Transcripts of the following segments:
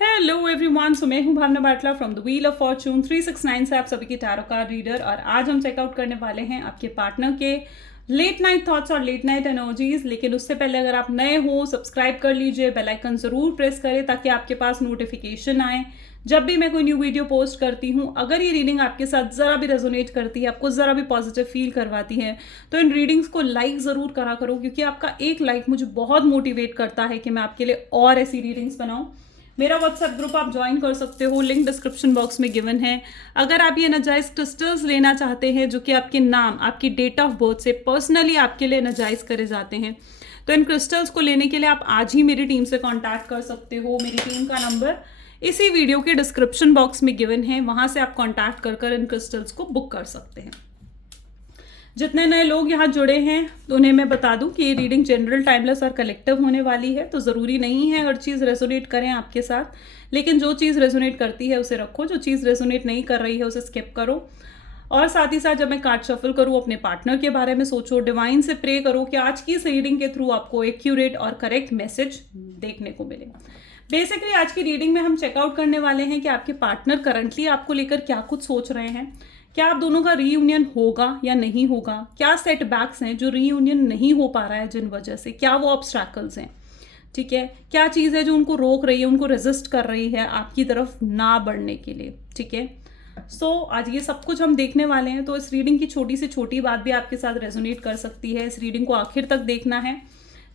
Hello everyone, so मैं हूं Bhavna Batla from the wheel of fortune 369 से आप सभी की टैरो कार्ड रीडर। और आज हम चेकआउट करने वाले हैं आपके पार्टनर के लेट नाइट थॉट्स और लेट नाइट एनर्जीज। लेकिन उससे पहले अगर आप नए हो, सब्सक्राइब कर लीजिए, बेल आइकन जरूर प्रेस करें ताकि आपके पास नोटिफिकेशन आए जब भी मैं कोई न्यू वीडियो पोस्ट करती हूँ। अगर ये रीडिंग आपके साथ ज़रा भी रेजोनेट करती है, आपको ज़रा भी पॉजिटिव फील करवाती है, तो इन रीडिंग्स को लाइक ज़रूर करा करो, क्योंकि आपका एक लाइक मुझे बहुत मोटिवेट करता है कि मैं आपके लिए और ऐसी रीडिंग्स बनाऊँ। मेरा व्हाट्सएप ग्रुप आप ज्वाइन कर सकते हो, लिंक डिस्क्रिप्शन बॉक्स में गिवन है। अगर आप ये एनर्जाइज क्रिस्टल्स लेना चाहते हैं जो कि आपके नाम, आपकी डेट ऑफ बर्थ से पर्सनली आपके लिए एनर्जाइज करे जाते हैं, तो इन क्रिस्टल्स को लेने के लिए आप आज ही मेरी टीम से कांटेक्ट कर सकते हो। मेरी टीम का नंबर इसी वीडियो के डिस्क्रिप्शन बॉक्स में गिवन है, वहां से आप कांटेक्ट कर इन क्रिस्टल्स को बुक कर सकते हैं। जितने नए लोग यहाँ जुड़े हैं तो उन्हें मैं बता दूं कि ये रीडिंग जनरल, टाइमलेस और कलेक्टिव होने वाली है। तो ज़रूरी नहीं है हर चीज़ रेजोनेट करें आपके साथ, लेकिन जो चीज़ रेजोनेट करती है उसे रखो, जो चीज़ रेजोनेट नहीं कर रही है उसे स्किप करो। और साथ ही साथ जब मैं कार्ड शफल करूँ, अपने पार्टनर के बारे में सोचो, डिवाइन से प्रे करो कि आज की इस रीडिंग के थ्रू आपको एक्यूरेट और करेक्ट मैसेज देखने को मिले। बेसिकली आज की रीडिंग में हम चेकआउट करने वाले हैं कि आपके पार्टनर करंटली आपको लेकर क्या कुछ सोच रहे हैं। क्या आप दोनों का रीयूनियन होगा या नहीं होगा? क्या सेटबैक्स हैं जो रीयूनियन नहीं हो पा रहा है, जिन वजह से? क्या वो ऑब्स्ट्रैकल्स हैं? ठीक है, क्या चीज़ है जो उनको रोक रही है, उनको रेजिस्ट कर रही है आपकी तरफ ना बढ़ने के लिए? ठीक है, आज ये सब कुछ हम देखने वाले हैं। तो इस रीडिंग की छोटी से छोटी बात भी आपके साथ रेजोनेट कर सकती है। इस रीडिंग को आखिर तक देखना है,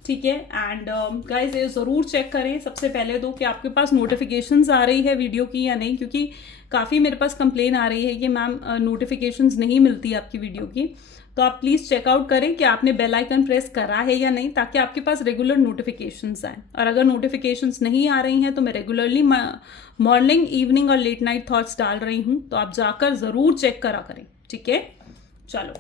ठीक है। एंड गाइज ये ज़रूर चेक करें सबसे पहले तो कि आपके पास नोटिफिकेशंस आ रही है वीडियो की या नहीं, क्योंकि काफ़ी मेरे पास कंप्लेन आ रही है कि मैम नोटिफिकेशंस नहीं मिलती आपकी वीडियो की। तो आप प्लीज़ चेकआउट करें कि आपने बेल आइकन प्रेस करा है या नहीं, ताकि आपके पास रेगुलर नोटिफिकेशंस आए। और अगर नोटिफिकेशंस नहीं आ रही हैं तो मैं रेगुलरली मॉर्निंग, इवनिंग और लेट नाइट थॉट्स डाल रही हूँ, तो आप जाकर ज़रूर चेक करा करें, ठीक है। चलो,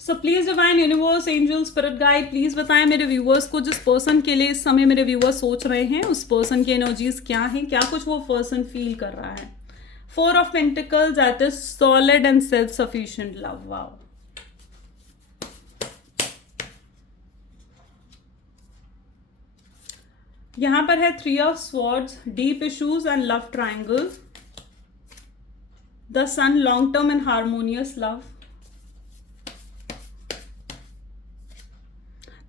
सो please divine universe, angel, spirit guide, please बताएं मेरे व्यूअर्स को, जिस पर्सन के लिए इस समय मेरे व्यूअर्स सोच रहे हैं, उस पर्सन की एनर्जीज क्या हैं, क्या कुछ वो पर्सन फील कर रहा है। 4 of pentacles, that is solid and self sufficient love. Wow, यहां पर है 3 of swords, deep issues and love triangle, the sun, long term and harmonious love,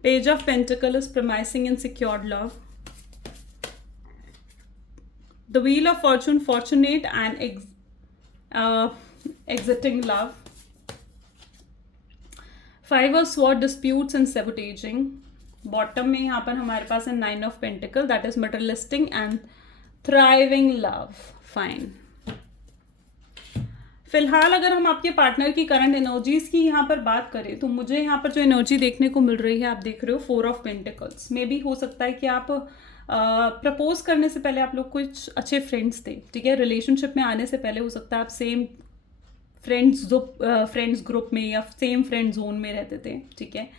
Page of Pentacles is promising and secured love. The Wheel of Fortune, fortunate and exiting love. 5 of Swords, disputes and sabotaging. Bottom में यहाँ पर हमारे पास है 9 of Pentacles, that is materialistic and thriving love. Fine. फिलहाल अगर हम आपके partner की करंट एनर्जीज की यहाँ पर बात करें, तो मुझे यहाँ पर जो एनर्जी देखने को मिल रही है, आप देख रहे हो 4 ऑफ पेंटिकल्स। में भी हो सकता है कि आप प्रपोज करने से पहले आप लोग कुछ अच्छे फ्रेंड्स थे, ठीक है। रिलेशनशिप में आने से पहले हो सकता है आप सेम फ्रेंड्स ग्रुप में या सेम फ्रेंड जोन में रहते थे, ठीक है।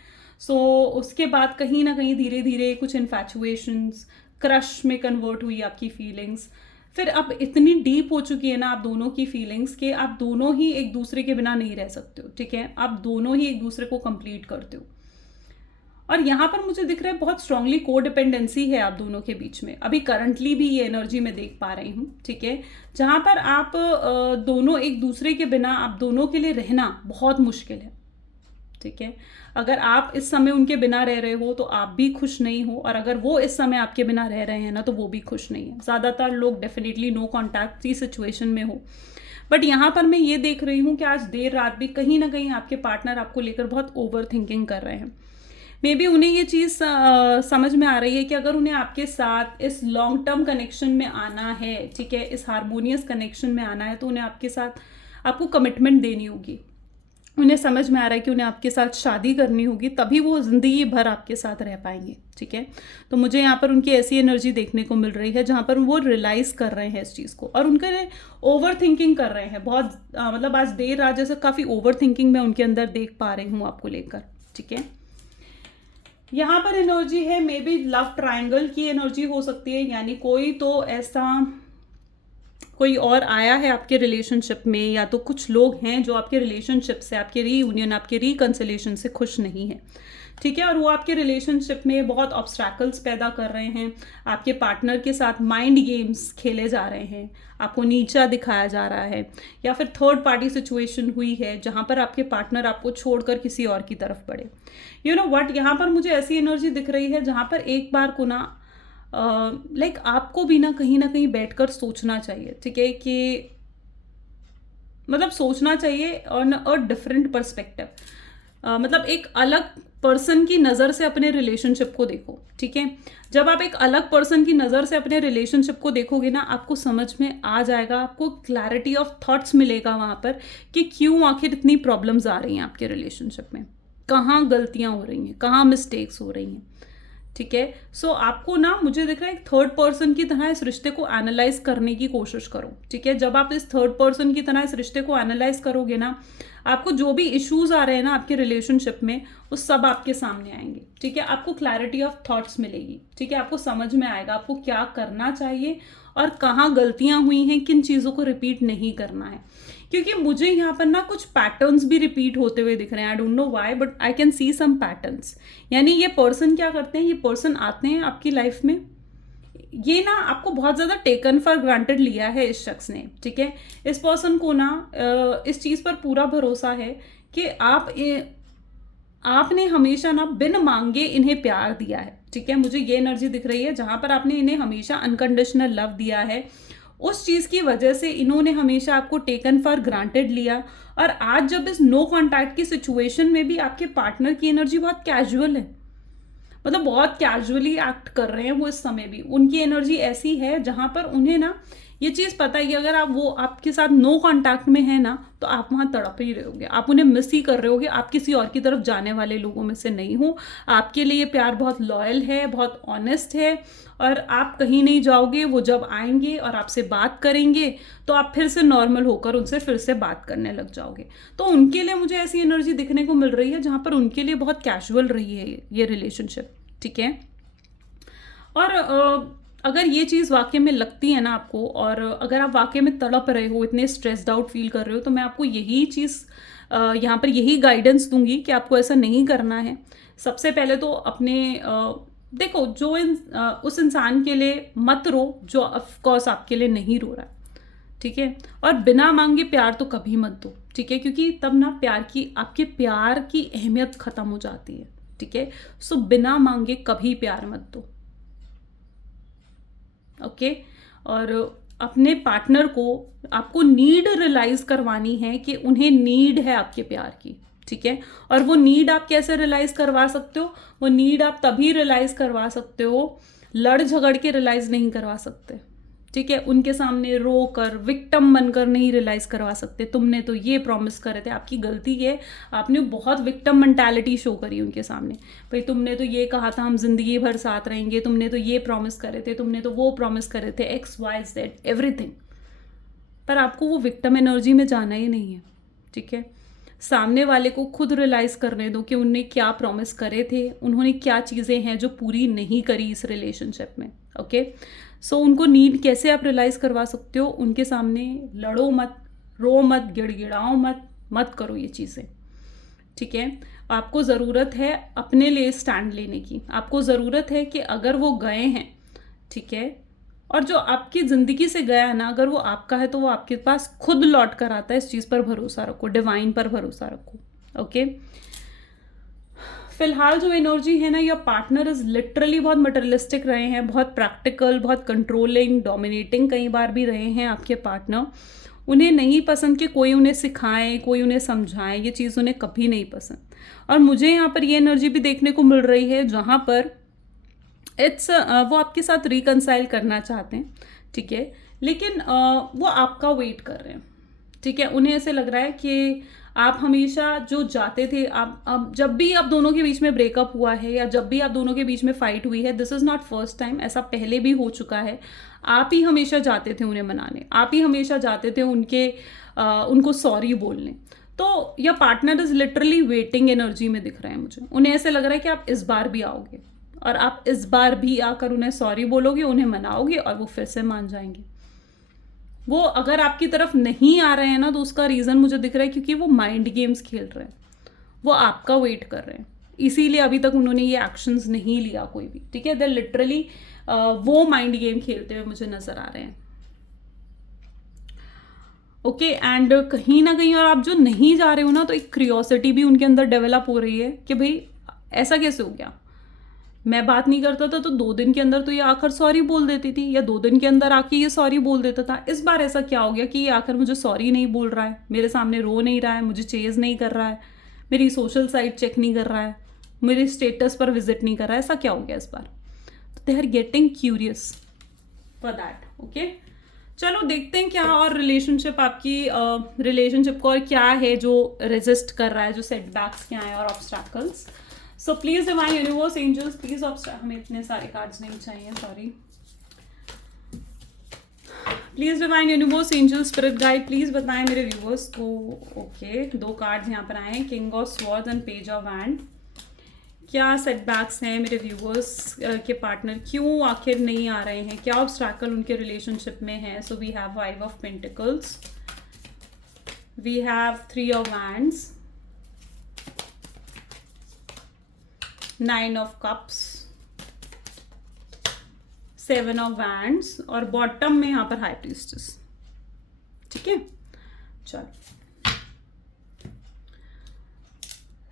उसके बाद कहीं ना कहीं धीरे धीरे कुछ इन्फैचुएशंस, क्रश में कन्वर्ट हुई आपकी फीलिंग्स। फिर अब इतनी डीप हो चुकी है ना आप दोनों की फीलिंग्स कि आप दोनों ही एक दूसरे के बिना नहीं रह सकते हो, ठीक है। आप दोनों ही एक दूसरे को कंप्लीट करते हो। और यहाँ पर मुझे दिख रहा है बहुत स्ट्रांगली को डिपेंडेंसी है आप दोनों के बीच में। अभी करंटली भी ये एनर्जी मैं देख पा रही हूँ, ठीक है, जहाँ पर आप दोनों एक दूसरे के बिना, आप दोनों के लिए रहना बहुत मुश्किल है, ठीक है। अगर आप इस समय उनके बिना रह रहे हो तो आप भी खुश नहीं हो, और अगर वो इस समय आपके बिना रह रहे हैं ना तो वो भी खुश नहीं है। ज़्यादातर लोग डेफिनेटली नो कॉन्टैक्ट की सिचुएशन में हो। बट यहाँ पर मैं ये देख रही हूँ कि आज देर रात भी कहीं ना कहीं आपके पार्टनर आपको लेकर बहुत ओवर थिंकिंग कर रहे हैं। मे बी उन्हें ये चीज़ समझ में आ रही है कि अगर उन्हें आपके साथ इस लॉन्ग टर्म कनेक्शन में आना है, ठीक है, इस हारमोनियस कनेक्शन में आना है, तो उन्हें आपके साथ आपको कमिटमेंट देनी होगी। उन्हें समझ में आ रहा है कि उन्हें आपके साथ शादी करनी होगी, तभी वो ज़िंदगी भर आपके साथ रह पाएंगे, ठीक है। तो मुझे यहाँ पर उनकी ऐसी एनर्जी देखने को मिल रही है जहाँ पर वो रियलाइज़ कर रहे हैं इस चीज़ को, और उनके ओवर थिंकिंग कर रहे हैं बहुत। मतलब आज देर रात जैसे काफ़ी ओवर थिंकिंग मैं उनके अंदर देख पा रही हूँ आपको लेकर, ठीक है। यहाँ पर एनर्जी है मे बी लव ट्रायंगल की एनर्जी हो सकती है, यानी कोई तो ऐसा कोई और आया है आपके रिलेशनशिप में, या तो कुछ लोग हैं जो आपके रिलेशनशिप से, आपके रीयूनियन, आपके रिकंसिलेशन से खुश नहीं है, ठीक है, और वो आपके रिलेशनशिप में बहुत ऑब्स्टैकल्स पैदा कर रहे हैं, आपके पार्टनर के साथ माइंड गेम्स खेले जा रहे हैं, आपको नीचा दिखाया जा रहा है, या फिर थर्ड पार्टी सिचुएशन हुई है जहाँ पर आपके पार्टनर आपको छोड़कर किसी और की तरफ बढ़े। यू नो व्हाट, यहाँ पर मुझे ऐसी एनर्जी दिख रही है जहाँ पर एक बार को ना लाइक आपको भी ना कहीं बैठकर सोचना चाहिए, ठीक है, कि मतलब सोचना चाहिए ऑन अ डिफरेंट पर्सपेक्टिव, मतलब एक अलग पर्सन की नज़र से अपने रिलेशनशिप को देखो, ठीक है। जब आप एक अलग पर्सन की नज़र से अपने रिलेशनशिप को देखोगे ना, आपको समझ में आ जाएगा, आपको क्लैरिटी ऑफ थॉट्स मिलेगा वहाँ पर कि क्यों आखिर इतनी प्रॉब्लम्स आ रही हैं आपके रिलेशनशिप में, कहाँ गलतियाँ हो रही हैं, कहाँ मिस्टेक्स हो रही हैं, ठीक है। सो आपको ना, मुझे दिख रहा है एक थर्ड पर्सन की तरह इस रिश्ते को एनालाइज करने की कोशिश करो, ठीक है। जब आप इस थर्ड पर्सन की तरह इस रिश्ते को एनालाइज करोगे ना, आपको जो भी इश्यूज आ रहे हैं ना आपके रिलेशनशिप में, वो सब आपके सामने आएंगे, ठीक है। आपको क्लैरिटी ऑफ थॉट्स मिलेगी, ठीक है। आपको समझ में आएगा आपको क्या करना चाहिए और कहाँ गलतियां हुई हैं, किन चीज़ों को रिपीट नहीं करना है। क्योंकि मुझे यहाँ पर ना कुछ पैटर्न्स भी रिपीट होते हुए दिख रहे हैं। I don't know why, but I can see some patterns. यानी ये पर्सन क्या करते हैं, ये पर्सन आते हैं आपकी लाइफ में, ये ना आपको बहुत ज़्यादा टेकन फॉर ग्रांटेड लिया है इस शख्स ने, ठीक है। इस पर्सन को ना इस चीज़ पर पूरा भरोसा है कि आपने हमेशा ना बिन मांगे इन्हें प्यार दिया है, ठीक है। मुझे ये एनर्जी दिख रही है जहाँ पर आपने इन्हें हमेशा अनकंडीशनल लव दिया है, उस चीज़ की वजह से इन्होंने हमेशा आपको टेकन फॉर ग्रांटेड लिया। और आज जब इस नो कॉन्टैक्ट की सिचुएशन में भी आपके पार्टनर की एनर्जी बहुत कैजुअल है, मतलब बहुत कैजुअली एक्ट कर रहे हैं वो इस समय भी। उनकी एनर्जी ऐसी है जहाँ पर उन्हें ना ये चीज़ पता है कि अगर आप वो आपके साथ नो कांटेक्ट में है ना, तो आप वहाँ तड़प ही रहे होगे, आप उन्हें मिस ही कर रहे होगे, आप किसी और की तरफ जाने वाले लोगों में से नहीं हो। आपके लिए प्यार बहुत लॉयल है, बहुत ऑनेस्ट है, और आप कहीं नहीं जाओगे। वो जब आएंगे और आपसे बात करेंगे तो आप फिर से नॉर्मल होकर उनसे फिर से बात करने लग जाओगे। तो उनके लिए मुझे ऐसी एनर्जी दिखने को मिल रही है जहाँ पर उनके लिए बहुत कैजुअल रही है ये रिलेशनशिप, ठीक है। और अगर ये चीज़ वाकई में लगती है ना आपको, और अगर आप वाकई में तड़प रहे हो, इतने स्ट्रेस्ड आउट फील कर रहे हो, तो मैं आपको यही चीज़ यहाँ पर यही गाइडेंस दूंगी कि आपको ऐसा नहीं करना है। सबसे पहले तो अपने देखो, उस इंसान के लिए मत रो जो ऑफकोर्स आपके लिए नहीं रो रहा है, ठीक है। और बिना मांगे प्यार तो कभी मत दो, ठीक है, क्योंकि तब ना आपके प्यार की अहमियत ख़त्म हो जाती है, ठीक है। सो बिना मांगे कभी प्यार मत दो, ओके। और अपने पार्टनर को आपको नीड रियलाइज करवानी है कि उन्हें नीड है आपके प्यार की, ठीक है। और वो नीड आप कैसे रियलाइज करवा सकते हो, वो नीड आप तभी रियलाइज करवा सकते हो, लड़ झगड़ के रियलाइज नहीं करवा सकते, ठीक है। उनके सामने रो कर विक्टिम बनकर नहीं रियलाइज करवा सकते। तुमने तो ये प्रॉमिस करे थे, आपकी गलती है, आपने बहुत विक्टिम मेंटालिटी शो करी उनके सामने। भाई तुमने तो ये कहा था हम जिंदगी भर साथ रहेंगे, तुमने तो ये प्रॉमिस करे थे, तुमने तो वो प्रॉमिस करे थे, XYZ एवरीथिंग। पर आपको वो विक्टिम एनर्जी में जाना ही नहीं है, ठीक है। सामने वाले को खुद रियलाइज करने दो कि उनने क्या प्रॉमिस करे थे, उन्होंने क्या चीज़ें हैं जो पूरी नहीं करी इस रिलेशनशिप में, ओके। सो उनको नीड कैसे आप रियलाइज करवा सकते हो, उनके सामने लड़ो मत, रो मत, गिड़गिड़ाओ मत करो ये चीज़ें, ठीक है। आपको ज़रूरत है अपने लिए स्टैंड लेने की, आपको ज़रूरत है कि अगर वो गए हैं, ठीक है, और जो आपकी ज़िंदगी से गया है ना, अगर वो आपका है तो वो आपके पास खुद लौट कर आता है। इस चीज़ पर भरोसा रखो, डिवाइन पर भरोसा रखो, ओके। फिलहाल जो एनर्जी है ना, योर पार्टनर इज लिटरली बहुत मटेरियलिस्टिक रहे हैं, बहुत प्रैक्टिकल, बहुत कंट्रोलिंग, डोमिनेटिंग कई बार भी रहे हैं आपके पार्टनर। उन्हें नहीं पसंद कि कोई उन्हें सिखाए, कोई उन्हें समझाए, ये चीज़ उन्हें कभी नहीं पसंद। और मुझे यहाँ पर ये एनर्जी भी देखने को मिल रही है जहाँ पर वो आपके साथ रिकंसाइल करना चाहते हैं, ठीक है, लेकिन वो आपका वेट कर रहे हैं, ठीक है। उन्हें ऐसे लग रहा है कि आप हमेशा जो जाते थे, आप जब भी आप दोनों के बीच में ब्रेकअप हुआ है या जब भी आप दोनों के बीच में फाइट हुई है, this is not first time, ऐसा पहले भी हो चुका है। आप ही हमेशा जाते थे उन्हें मनाने, आप ही हमेशा जाते थे उनको सॉरी बोलने। तो या partner is literally waiting energy में दिख रहे हैं मुझे। उन्हें ऐसे लग रहा है कि आप इस बार भी आओगे और आप इस बार भी आकर उन्हें सॉरी बोलोगे, उन्हें मनाओगे और वो फिर से मान जाएंगे। वो अगर आपकी तरफ नहीं आ रहे हैं ना, तो उसका रीज़न मुझे दिख रहा है क्योंकि वो माइंड गेम्स खेल रहे हैं, वो आपका वेट कर रहे हैं, इसीलिए अभी तक उन्होंने ये एक्शंस नहीं लिया कोई भी, ठीक है। दे लिटरली वो माइंड गेम खेलते हुए मुझे नजर आ रहे हैं, ओके। एंड कहीं ना कहीं और आप जो नहीं जा रहे हो ना, तो एक क्यूरियोसिटी भी उनके अंदर डेवलप हो रही है कि भाई ऐसा कैसे हो गया, मैं बात नहीं करता था तो 2 दिन के अंदर तो ये आकर सॉरी बोल देती थी, या 2 दिन के अंदर आके ये सॉरी बोल देता था। इस बार ऐसा क्या हो गया कि ये आकर मुझे सॉरी नहीं बोल रहा है, मेरे सामने रो नहीं रहा है, मुझे चेज नहीं कर रहा है, मेरी सोशल साइट चेक नहीं कर रहा है, मेरे स्टेटस पर विजिट नहीं कर रहा है, ऐसा क्या हो गया इस बार। तो they are getting curious for that, okay. चलो देखते हैं क्या और रिलेशनशिप आपकी रिलेशनशिप को और क्या है जो रेजिस्ट कर रहा है, जो सेटबैक्स क्या है और obstacles. So please divine universe angels please हमें इतने सारे कार्ड्स नहीं चाहिए, sorry. Please divine universe angels spirit guide please बताएं मेरे व्यूवर्स को, ओके। 2 कार्ड्स यहाँ पर आए हैं, king of swords and page of hand. क्या सेटबैक्स हैं मेरे व्यूवर्स के पार्टनर, क्यों आखिर नहीं आ रहे हैं, क्या ऑब्स्टैकल उनके रिलेशनशिप में है। So we have 5 of pentacles, we have 3 of hands, 9 of cups, 7 of wands और बॉटम में यहाँ पर हाई प्रीस्टेस, ठीक है। चलो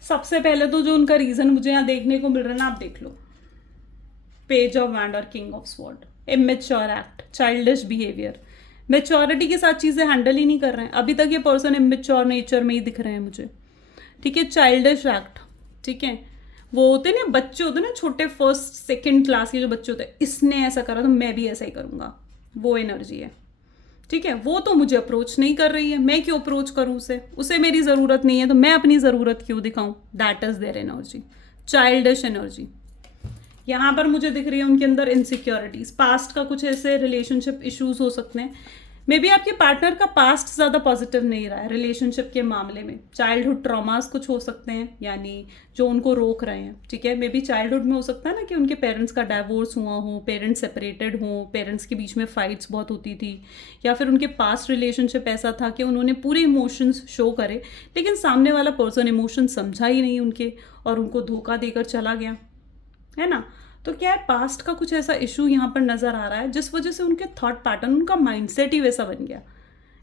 सबसे पहले तो जो उनका रीजन मुझे यहाँ देखने को मिल रहा है ना, आप देख लो, पेज ऑफ वैंड और king of sword. Immature act, childish behaviour, maturity के साथ चीजें हैंडल ही नहीं कर रहे हैं अभी तक। ये पर्सन इमेच्योर नेचर में ही दिख रहे हैं मुझे, ठीक है। चाइल्डिश एक्ट, ठीक है। वो होते ना बच्चे होते ना छोटे, 1st 2nd क्लास के जो बच्चे होते हैं, इसने ऐसा करा तो मैं भी ऐसा ही करूंगा, वो एनर्जी है, ठीक है। वो तो मुझे अप्रोच नहीं कर रही है, मैं क्यों अप्रोच करूं उसे मेरी ज़रूरत नहीं है तो मैं अपनी ज़रूरत क्यों दिखाऊं। That is their energy, childish energy. यहाँ पर मुझे दिख रही है उनके अंदर इनसिक्योरिटीज, पास्ट का कुछ ऐसे रिलेशनशिप इश्यूज हो सकते हैं। मे बी आपके पार्टनर का पास्ट ज़्यादा पॉजिटिव नहीं रहा है रिलेशनशिप के मामले में। चाइल्डहुड ट्रॉमास कुछ हो सकते हैं, यानी जो उनको रोक रहे हैं, ठीक है। मे बी चाइल्डहुड में हो सकता है ना कि उनके पेरेंट्स का डाइवोर्स हुआ हो, पेरेंट्स सेपरेटेड हों, पेरेंट्स के बीच में फाइट्स बहुत होती थी, या फिर उनके पास्ट रिलेशनशिप ऐसा था कि उन्होंने पूरे इमोशंस शो करे लेकिन सामने वाला पर्सन इमोशन समझा ही नहीं उनके और उनको धोखा देकर चला गया, है ना। तो क्या है, पास्ट का कुछ ऐसा इशू यहाँ पर नज़र आ रहा है जिस वजह से उनके थॉट पैटर्न, उनका माइंडसेट ही वैसा बन गया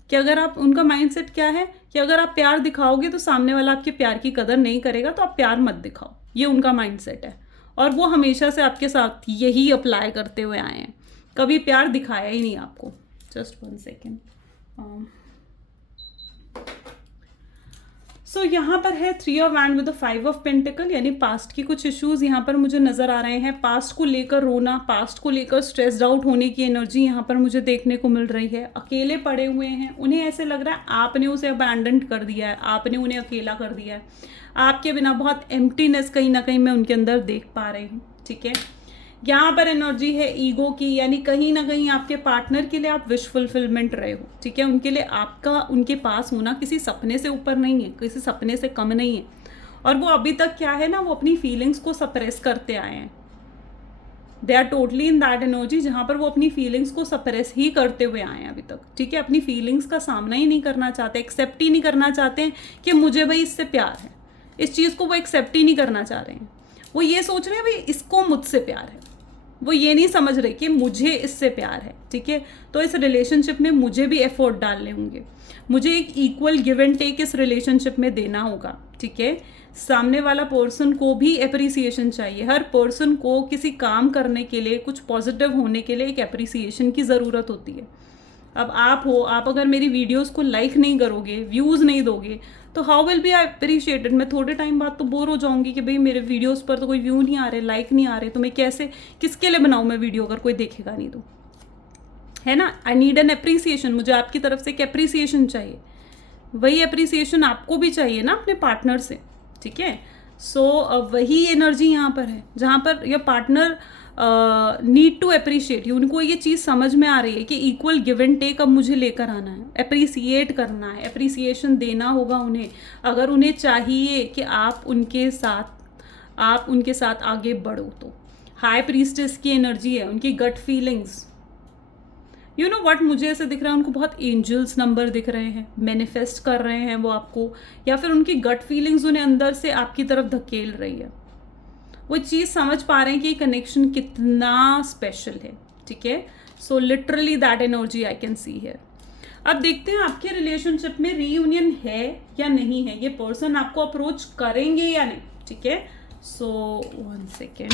कि अगर आप, उनका माइंडसेट क्या है कि अगर आप प्यार दिखाओगे तो सामने वाला आपके प्यार की कदर नहीं करेगा, तो आप प्यार मत दिखाओ। ये उनका माइंडसेट है और वो हमेशा से आपके साथ यही अप्लाई करते हुए आए हैं, कभी प्यार दिखाया ही नहीं आपको। Just 1 second. सो यहाँ पर है 3 of wand with 5 of pentacle, यानी पास्ट की कुछ इश्यूज यहाँ पर मुझे नज़र आ रहे हैं। पास्ट को लेकर रोना, पास्ट को लेकर स्ट्रेस्ड आउट होने की एनर्जी यहाँ पर मुझे देखने को मिल रही है। अकेले पड़े हुए हैं, उन्हें ऐसे लग रहा है आपने उसे अबैंडन कर दिया है, आपने उन्हें अकेला कर दिया है। आपके बिना बहुत एम्प्टीनेस कहीं ना कहीं मैं उनके अंदर देख पा रही हूँ, ठीक है। यहाँ पर एनर्जी है ईगो की, यानी कहीं ना कहीं आपके पार्टनर के लिए आप विश फुलफिलमेंट रहे हो, ठीक है। उनके लिए आपका उनके पास होना किसी सपने से ऊपर नहीं है, किसी सपने से कम नहीं है। और वो अभी तक क्या है ना, वो अपनी फीलिंग्स को सप्रेस करते आए हैं। They are totally in that energy जहाँ पर वो अपनी फीलिंग्स को सप्रेस ही करते हुए आए हैं अभी तक, ठीक है। अपनी फीलिंग्स का सामना ही नहीं करना चाहते, एक्सेप्ट ही नहीं करना चाहते हैं कि मुझे भाई इससे प्यार है। इस चीज़ को वो एक्सेप्ट ही नहीं करना चाह रहे हैं। वो ये सोच रहे हैं भाई इसको मुझसे प्यार है, वो ये नहीं समझ रहे कि मुझे इससे प्यार है, ठीक है। तो इस रिलेशनशिप में मुझे भी एफर्ट डालने होंगे, मुझे एक इक्वल गिव एंड टेक इस रिलेशनशिप में देना होगा, ठीक है। सामने वाला पर्सन को भी एप्रिसिएशन चाहिए। हर पर्सन को किसी काम करने के लिए, कुछ पॉजिटिव होने के लिए एक एप्रिसिएशन की ज़रूरत होती है। अब आप हो, आप अगर मेरी वीडियोस को लाइक नहीं करोगे, व्यूज़ नहीं दोगे, तो how will be I appreciated. मैं थोड़े टाइम बाद तो बोर हो जाऊंगी कि भाई मेरे वीडियोस पर तो कोई व्यू नहीं आ रहे, लाइक नहीं आ रहे, तो मैं कैसे, किसके लिए बनाऊँ मैं वीडियो अगर कोई देखेगा नहीं तो, है ना। आई नीड एन अप्रिसिएशन, मुझे आपकी तरफ से एक अप्रिसिएशन चाहिए। वही अप्रिसिएशन आपको भी चाहिए ना अपने पार्टनर से, ठीक है। सो वही एनर्जी यहाँ पर है जहाँ पर your partner need to appreciate you. उनको ये चीज़ समझ में आ रही है कि इक्वल गिव एंड टेक अब मुझे लेकर आना है, अप्रिसिएट करना है, अप्रिसिएशन देना होगा उन्हें। अगर उन्हें चाहिए कि आप उनके साथ आगे बढ़ो तो हाई प्रीस्टेस की एनर्जी है, उनकी gut feelings, you know what, मुझे ऐसे दिख रहा है उनको बहुत एंजल्स नंबर दिख रहे हैं, मैनिफेस्ट कर रहे हैं वो आपको, या फिर उनकी गट फीलिंग्स उन्हें अंदर से आपकी तरफ धकेल रही है, वो चीज़ समझ पा रहे हैं कि कनेक्शन कितना स्पेशल है, ठीक है। So literally that energy I can see here. अब देखते हैं आपके रिलेशनशिप में रीयूनियन है या नहीं है, ये पर्सन आपको अप्रोच करेंगे या नहीं, ठीक है। So 1 second,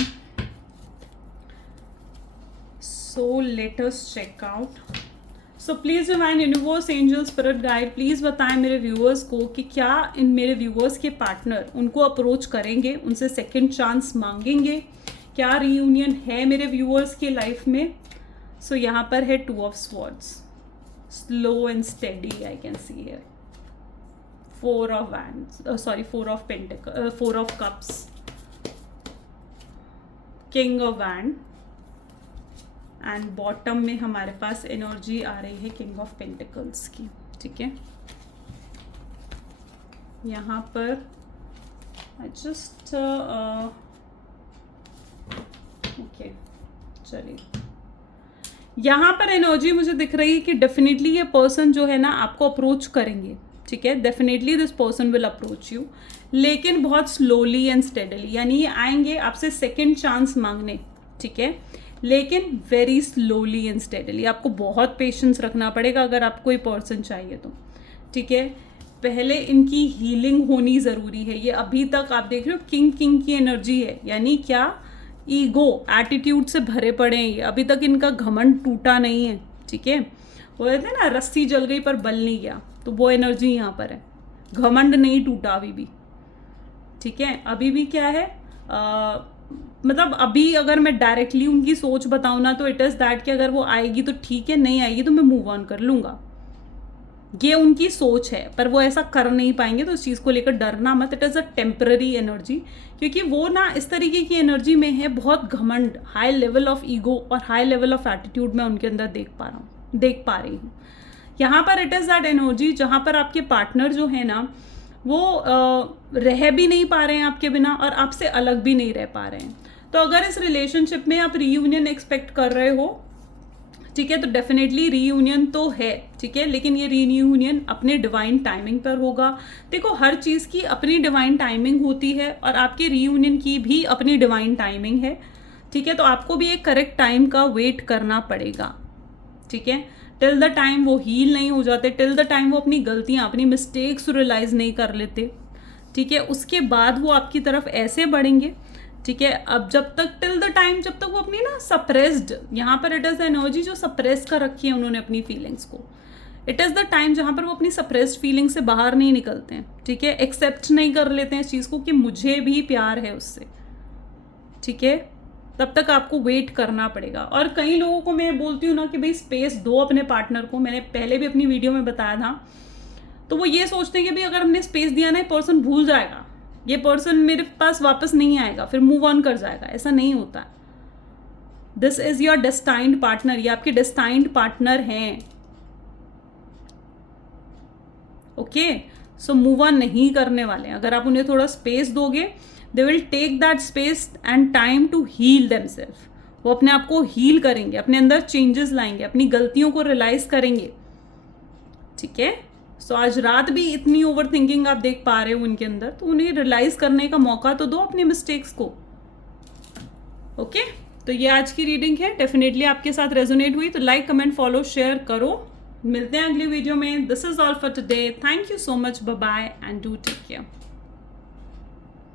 so let us check out. So please divine universe, angel, spirit guide, please बताएं मेरे व्यूअर्स को कि क्या इन मेरे व्यूअर्स के पार्टनर उनको अप्रोच करेंगे, उनसे सेकंड चांस मांगेंगे, क्या रीयूनियन है मेरे व्यूअर्स के लाइफ में। सो यहाँ पर है 2 of swords, slow and steady I can see here, 4 of wands, sorry 4 of pentacle, 4 of cups, king of wand, and bottom में हमारे पास एनर्जी आ रही है किंग ऑफ पेंटिकल्स की, ठीक है। यहाँ पर आई जस्ट ओके, चलिए यहाँ पर एनर्जी मुझे दिख रही है कि डेफिनेटली ये पर्सन जो है ना आपको अप्रोच करेंगे, ठीक है। Definitely this person will approach you, लेकिन बहुत स्लोली एंड स्टेडली, यानी ये आएंगे आपसे सेकेंड चांस मांगने, ठीक है, लेकिन वेरी स्लोली एंड स्टेडली। आपको बहुत पेशेंस रखना पड़ेगा अगर आपको कोई पर्सन चाहिए तो, ठीक है। पहले इनकी हीलिंग होनी ज़रूरी है। ये अभी तक आप देख रहे हो किंग की एनर्जी है, यानी क्या, ईगो, एटीट्यूड से भरे पड़े हैं ये, अभी तक इनका घमंड टूटा नहीं है, ठीक है। वो कहते हैं ना रस्सी जल गई पर बल नहीं गया, तो वो एनर्जी यहाँ पर है, घमंड नहीं टूटा अभी भी, ठीक है। अभी भी क्या है, मतलब अभी अगर मैं डायरेक्टली उनकी सोच बताऊँ ना तो इट इज़ दैट कि अगर वो आएगी तो ठीक है, नहीं आएगी तो मैं मूव ऑन कर लूँगा, ये उनकी सोच है। पर वो ऐसा कर नहीं पाएंगे, तो उस चीज़ को लेकर डरना मत, it is a temporary energy, क्योंकि वो ना इस तरीके की एनर्जी में है, बहुत घमंड, हाई लेवल ऑफ ईगो और हाई लेवल ऑफ एटीट्यूड मैं उनके अंदर देख पा रही हूँ। यहाँ पर इट इज़ दैट एनर्जी जहाँ पर आपके पार्टनर जो है ना वो रह भी नहीं पा रहे हैं आपके बिना और आपसे अलग भी नहीं रह पा रहे हैं। तो अगर इस रिलेशनशिप में आप रीयूनियन एक्सपेक्ट कर रहे हो, ठीक है, तो डेफिनेटली रीयूनियन तो है, ठीक है, लेकिन ये रीयूनियन अपने डिवाइन टाइमिंग पर होगा। देखो हर चीज़ की अपनी डिवाइन टाइमिंग होती है और आपके रीयूनियन की भी अपनी डिवाइन टाइमिंग है, ठीक है। तो आपको भी एक करेक्ट टाइम का वेट करना पड़ेगा, ठीक है। टिल द टाइम वो हील नहीं हो जाते, टिल द टाइम वो अपनी गलतियाँ, अपनी मिस्टेक्स रियलाइज़ नहीं कर लेते, ठीक है, उसके बाद वो आपकी तरफ ऐसे बढ़ेंगे, ठीक है। अब जब तक टिल द टाइम, जब तक वो अपनी ना सप्रेस्ड, यहाँ पर इट इज़ एनर्जी जो सप्रेस कर रखी है उन्होंने अपनी फीलिंग्स को, इट इज़ द टाइम जहाँ पर वो अपनी सप्रेस्ड फीलिंग से बाहर नहीं निकलते हैं, ठीक है, एक्सेप्ट नहीं कर लेते हैं इस चीज़ को कि मुझे भी प्यार है उससे, ठीक है। तब तक आपको वेट करना पड़ेगा। और कई लोगों को मैं बोलती हूँ ना कि भाई स्पेस दो अपने पार्टनर को, मैंने पहले भी अपनी वीडियो में बताया था, तो वो ये सोचते हैं कि भाई अगर हमने स्पेस दिया ना, ये पर्सन भूल जाएगा, ये पर्सन मेरे पास वापस नहीं आएगा, फिर मूव ऑन कर जाएगा। ऐसा नहीं होता। This is your destined partner, ये आपके डेस्टाइन्ड पार्टनर हैं, ओके। सो मूव ऑन नहीं करने वाले हैं। अगर आप उन्हें थोड़ा स्पेस दोगे, they will take that space and time to heal themselves. वो अपने आप को हील करेंगे, अपने अंदर चेंजेस लाएंगे, अपनी गलतियों को रियलाइज करेंगे, ठीक है। सो आज रात भी इतनी ओवर थिंकिंग आप देख पा रहे हो उनके अंदर, तो उन्हें रियलाइज करने का मौका तो दो अपनी मिस्टेक्स को, ओके। तो ये आज की रीडिंग है, डेफिनेटली आपके साथ रेजोनेट हुई तो लाइक, कमेंट, फॉलो, शेयर करो। मिलते हैं अगली वीडियो में। This is all for today. Thank you so much, bye bye and do take care.